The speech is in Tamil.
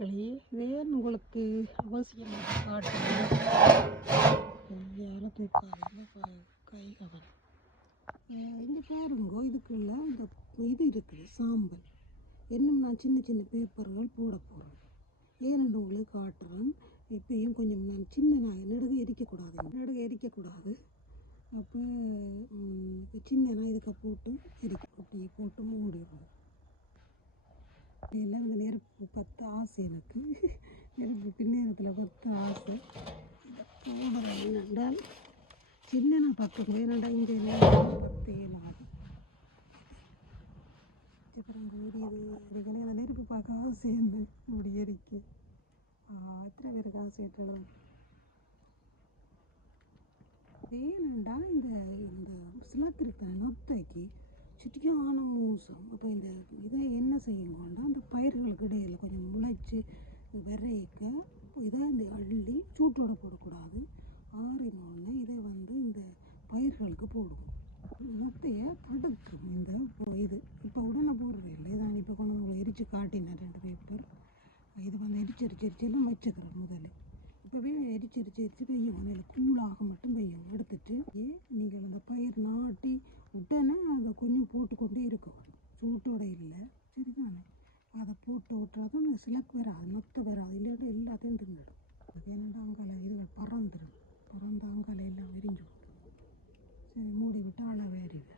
மக்களே, வேன் உங்களுக்கு அவசியமாக காட்டுறது யாரும் தூக்காது கை கவனம். இங்கே பாருங்கோ, இதுக்குள்ள இந்த இது இருக்குது சாம்பல். இன்னும் நான் சின்ன சின்ன பேப்பர்கள் போட போகிறேன். ஏன்னு உங்களுக்கு காட்டுறேன். இப்பயும் கொஞ்சம் நான் சின்ன நடுக எரிக்கக்கூடாது. அப்போ சின்ன நான் இதுக்கு போட்டு அப்படி போட்டு மூடிடுறது. எல்லாம் இந்த நெருப்பு பற்ற ஆசை எனக்கு. நெருப்பு பின்னேரத்தில் பற்ற ஆசை. இதை போடுறேன் என்னென்றால் சின்ன நான் பக்கம் வேணாண்டா இங்கே பத்து ஏழாது. அப்புறம் எரியுது அந்த நெருப்பு பார்க்க ஆசை இருந்து இப்படி எரிக்கு. எத்தனை பேருக்கு ஆசை ஏற்றலாம் வேணுண்டா இந்த இந்த சிலத்திருக்கிற நொத்தைக்கு சுற்றியான மோசம். அப்போ இந்த இதை என்ன செய்யணும்னா அந்த பயிர்களுக்கு இடையில் கொஞ்சம் முளைச்சி விரைக்க இதை இந்த அள்ளி சூட்டோட போடக்கூடாது. ஆறினோடனே இதை இந்த பயிர்களுக்கு போடுவோம். நொத்தையை தடுக்கும் இந்த இது. இப்போ உடனே போடுறது இல்லை. இதான் இப்போ கொண்டு உங்களை எரித்து காட்டினேன் 2 பேப்பர். இது எரிச்செல்லாம் வச்சுக்கிறேன் முதல்ல. இப்போவே எரிச்சு பெய்யும். அதில் கூழாக மட்டும் பெய்யும். எடுத்துட்டு நீங்கள் அந்த பயிர் நாட்டி உடனே அதை கொஞ்சம் போட்டுக்கொண்டே இருக்கும். சூட்டோட இல்லை சரிதானே. அதை போட்டு விட்டுறாதான் அந்த சிலக்கு வராது, நொத்தை வராது. இல்லாட்டி எல்லாத்தையும் தின்னுடும். ஏன்னாண்டா அங்கால இதுகள் பறந்துடும். அங்கால எல்லாம் விரிஞ்சு விடும். சரி மூடி விட்டு அளவு ஏறிடு.